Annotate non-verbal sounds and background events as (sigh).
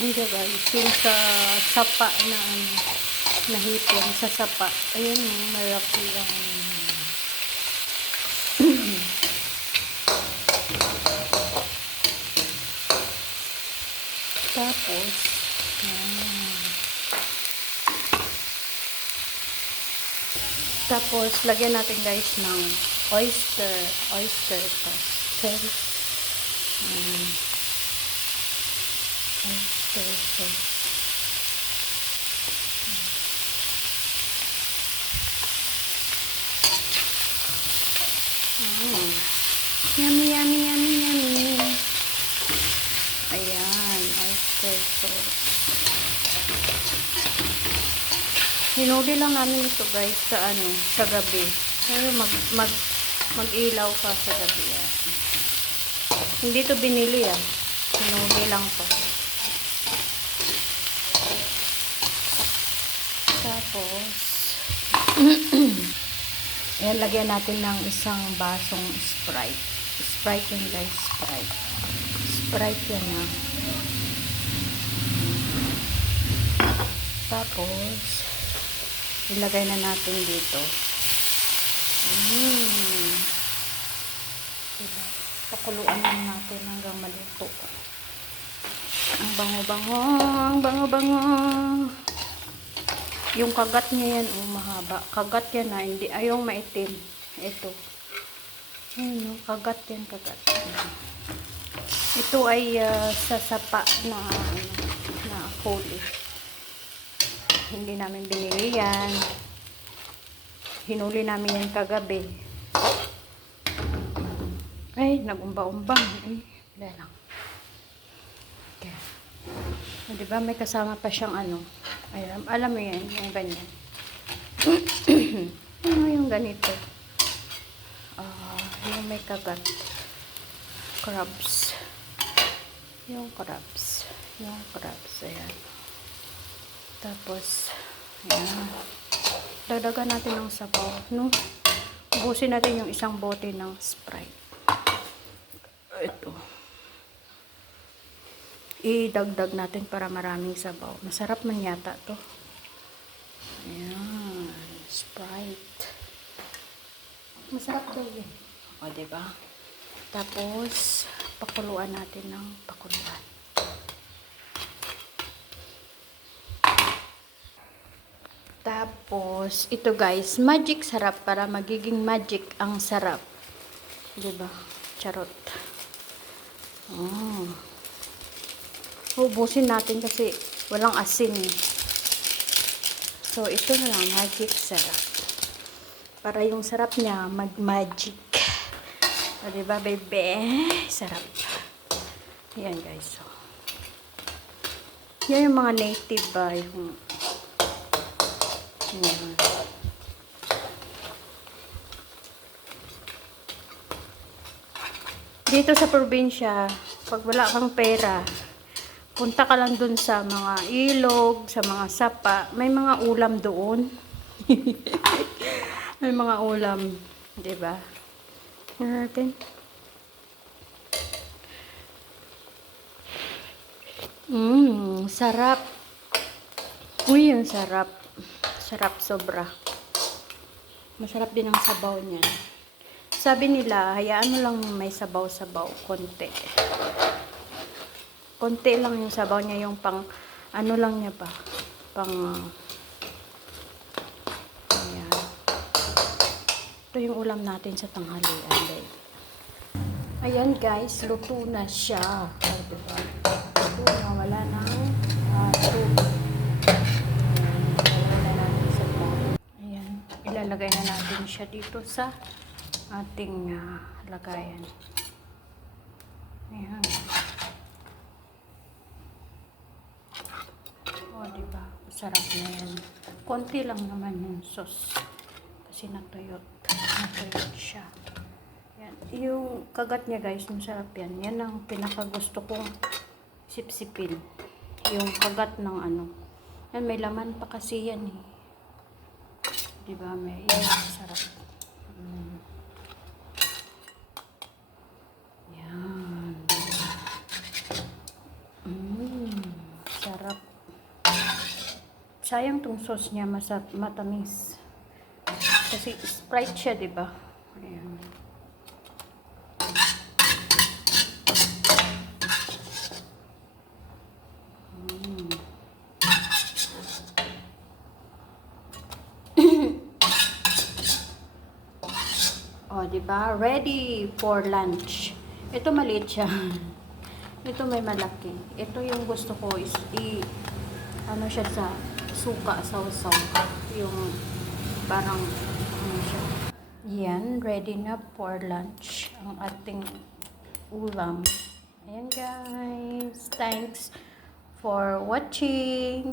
Hindi guys, yung sa sapa na ano, nahipon sa sapa. Ayan yung malaki ang (clears throat) Tapos. Tapos, lagyan natin guys ng oyster, oyster sauce. Okay? Yan. Oyster sauce. Mm. Yummy, yummy, yummy, yummy. Ayan, oyster sauce. Hinuli lang namin ito guys sa ano, sa gabi. Pero mag, mag, mag-ilaw pa sa gabi yan. Hindi to binili ah. Hinuli lang to. Tapos, (clears throat) Ayan, lagyan natin ng isang basong Sprite. Sprite yan guys, Sprite. Sprite yan ah. Tapos, ilagay na natin dito. Mm. Diba? Pakuluan lang natin hanggang maluto. Ang bango-bango, ang bango-bango. Yung kagat niya yan, oh, mahaba. Kagat yan na, hindi, ayong maitim. Ito. Ayun, no, kagat yan, kagat. Ito ay ah, sa sapa na, na huli. Hindi namin binili yan. Hinuli namin yan kagabi. Ay, nagumba-umbang. Ay, wala lang. Okay. O, diba, may kasama pa siyang ano. Alam, alam mo yan, yung ganyan. (clears throat) ano yung ganito? Ah, yung may kagat. Crabs. Yung crabs. Yung crabs, ayan. Tapos, ayan. Dagdagan natin ng sabaw, no? Ubusin natin yung isang bote ng Sprite. Ito. Idagdag natin para maraming sabaw. Masarap man yata to. Ayan. Sprite. Masarap daw yun. O, diba? Tapos, pakuluan natin ng pakuluan. Tapos, ito guys, magic sarap para magiging magic ang sarap. ba? Charot. Oh. Ubusin natin kasi walang asin. eh. So, ito na lang, magic sarap. Para yung sarap niya, mag-magic. O, diba, bebe? Sarap. Yan, guys. So, yan yung mga native ba, yung yan. Dito sa probinsya, pag wala kang pera, punta ka lang dun sa mga ilog, sa mga sapa, may mga ulam doon. (laughs) may mga ulam, 'di ba? Natin. Mmm, sarap. Uy, ang sarap. Sarap sobra. Masarap din ang sabaw niya. Sabi nila, hayaan mo lang may sabaw-sabaw, konti. Konti lang yung sabaw niya, yung pang, ano lang niya pa, pang, ayan. Ito yung ulam natin sa tanghalian, guys. Ayan guys, luto na siya. O, diba? Luto na, wala nang uh, tubig. Ayan, ilalagay na natin siya dito sa ating ah, lagayan. Ayan. O, diba? Sarap na yan. konti lang naman yung sauce. Kasi natuyot. Natuyot siya. Yan. Yung kagat niya guys, masarap yan. Yan ang pinakagusto kong sipsipin. Yung kagat ng ano. Yan, may laman pa kasi yan eh. Diba? May, yan, masarap. Mm. Yan. Mm, sarap. Sayang tong sauce niya, masarap, matamis. Kasi Sprite siya, di ba? Mm. (coughs) oh, di ba? Ready for lunch. Ito maliit siya. Ito may malaki. Ito yung gusto ko is i ano siya sa suka, sausaw. Yung parang ano. Yan, ready na for lunch ang ating ulam. Ayan guys. Thanks for watching.